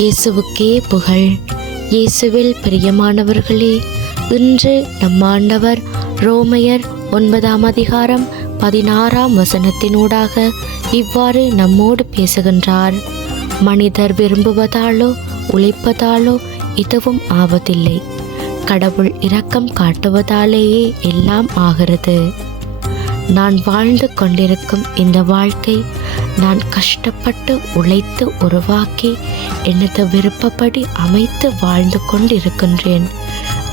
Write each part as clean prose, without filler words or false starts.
இயேசுவுக்கே புகழ். இயேசுவில் பிரியமானவர்களே, இன்று நம் ஆண்டவர் ரோமையர் 9:16 இவ்வாறு நம்மோடு பேசுகின்றார். மனிதர் விரும்புவதாலோ உழைப்பதாலோ எதுவும் ஆவதில்லை. கடவுள் இரக்கம் காட்டுவதாலேயே எல்லாம் ஆகிறது. நான் வாழ்ந்து கொண்டிருக்கும் இந்த வாழ்க்கை நான் கஷ்டப்பட்டு உழைத்து உருவாக்கி எனது விருப்பப்படி அமைத்து வாழ்ந்து கொண்டிருக்கின்றேன்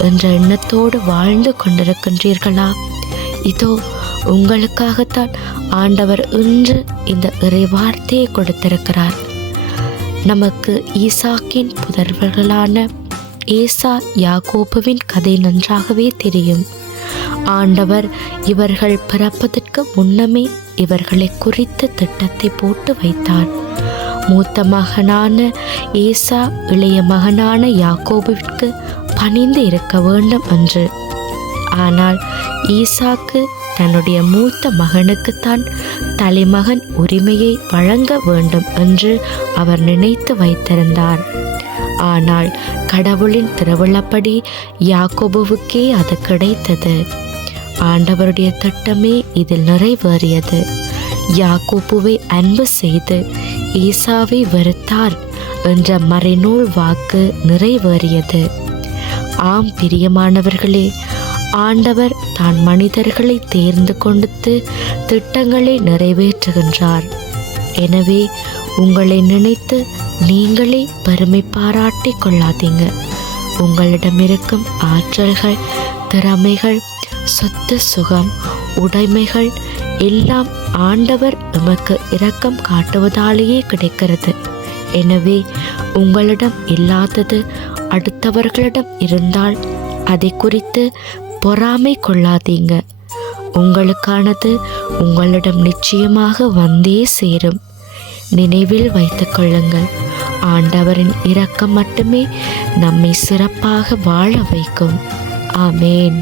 என்ற எண்ணத்தோடு வாழ்ந்து கொண்டிருக்கின்றீர்களா? இதோ உங்களுக்காகத்தான் ஆண்டவர் இன்று இந்த இறைவார்த்தையை கொடுத்திருக்கிறார். நமக்கு ஈசாக்கின் புதல்வர்களான ஏசா யாக்கோபுவின் கதை நன்றாகவே தெரியும். ஆண்டவர் இவர்கள் பிறப்பதற்கு முன்னமே இவர்களை குறித்து திட்டத்தை போட்டு வைத்தார். மூத்த மகனான ஏசா இளைய மகனான யாக்கோபுவிற்கு பணிந்து இருக்க வேண்டும் என்று. ஆனால் ஈசாக்கு தன்னுடைய மூத்த மகனுக்குத்தான் தலைமகன் உரிமையை வழங்க வேண்டும் என்று அவர் நினைத்து வைத்திருந்தார். ஆனால் கடவுளின் திருவிழப்படி யாக்கோபுவுக்கே அது கிடைத்தது. ஆண்டவருடைய திட்டமே இதில் நிறைவேறியது. யாக்கோபுவை அன்பு செய்து ஈசாவை வெறுத்தார் என்ற மறைநூல் வாக்கு நிறைவேறியது. ஆம் பிரியமானவர்களே, ஆண்டவர் தான் மனிதர்களை தேர்ந்து கொடுத்து திட்டங்களை நிறைவேற்றுகின்றார். எனவே உங்களை நினைத்து நீங்களே பெருமை பாராட்டி கொள்ளாதீங்க. உங்களிடம் இருக்கும் ஆற்றல்கள், திறமைகள், சொத்து சுகம், உடைமைகள் எல்லாம் ஆண்டவர் எமக்கு இரக்கம் காட்டுவதாலேயே கிடைக்கிறது. எனவே உங்களிடம் இல்லாதது அடுத்தவர்களிடம் இருந்தால் அதை குறித்து பொறாமை கொள்ளாதீங்க. உங்களுக்கானது உங்களிடம் நிச்சயமாக வந்தே சேரும். நினைவில் வைத்துக் கொள்ளுங்கள், ஆண்டவரின் இரக்கம் மட்டுமே நம்மை சிறப்பாக வாழ வைக்கும். ஆமேன்.